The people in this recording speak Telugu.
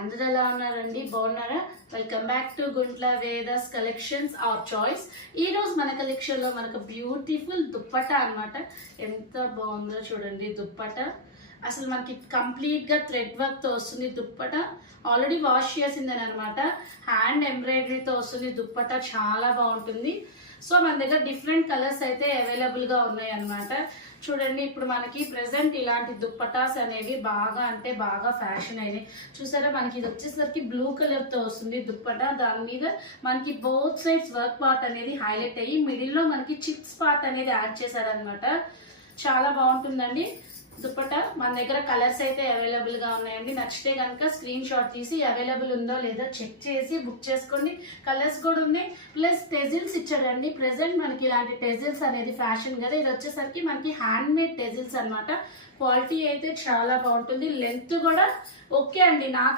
అందరూ ఎలా ఉన్నారండి? బాగున్నారా? Welcome back to Guntla Vedas collections our choice. ఈ రోజు మన కలెక్షన్ లో మనకు బ్యూటిఫుల్ దుప్పటా అన్నమాట. ఎంత బాగుందో చూడండి దుప్పటా. అసలు మనకి కంప్లీట్ గా థ్రెడ్ వర్క్ తో వస్తుంది దుప్పటా. ఆల్రెడీ వాష్ చేసిందని అనమాట. హ్యాండ్ ఎంబ్రాయిడరీతో వస్తుంది దుప్పటా, చాలా బాగుంటుంది. సో మన దగ్గర డిఫరెంట్ కలర్స్ అయితే అవైలబుల్ గా ఉన్నాయి అన్నమాట. చూడండి, ఇప్పుడు మనకి ప్రెసెంట్ ఇలాంటి దుప్పటాస్ అనేవి బాగా అంటే బాగా ఫ్యాషన్ అయినాయి. చూసారా, మనకి ఇది వచ్చేసరికి బ్లూ కలర్ తో వస్తుంది దుప్పటా. దాని మీద మనకి బోత్ సైడ్స్ వర్క్ పార్ట్ అనేది హైలైట్ అయ్యి మిడిల్ లో మనకి చిక్స్ పార్ట్ అనేది యాడ్ చేశారనమాట. చాలా బాగుంటుందండి దుప్పటా. మన దగ్గర కలర్స్ అయితే అవైలబుల్ గా ఉన్నాయండి. నచ్చితే కనుక స్క్రీన్ షాట్ తీసి అవైలబుల్ ఉందో లేదో చెక్ చేసి బుక్ చేసుకోండి. కలర్స్ కూడా ఉన్నాయి, ప్లస్ టెజిల్స్ ఇచ్చాడండి. ప్రెసెంట్ మనకి ఇలాంటి టెజిల్స్ అనేది ఫ్యాషన్ కదా. ఇది వచ్చేసరికి మనకి హ్యాండ్ మేడ్ టెజిల్స్ అనమాట. క్వాలిటీ అయితే చాలా బాగుంటుంది. లెంత్ కూడా ఓకే అండి. నాకు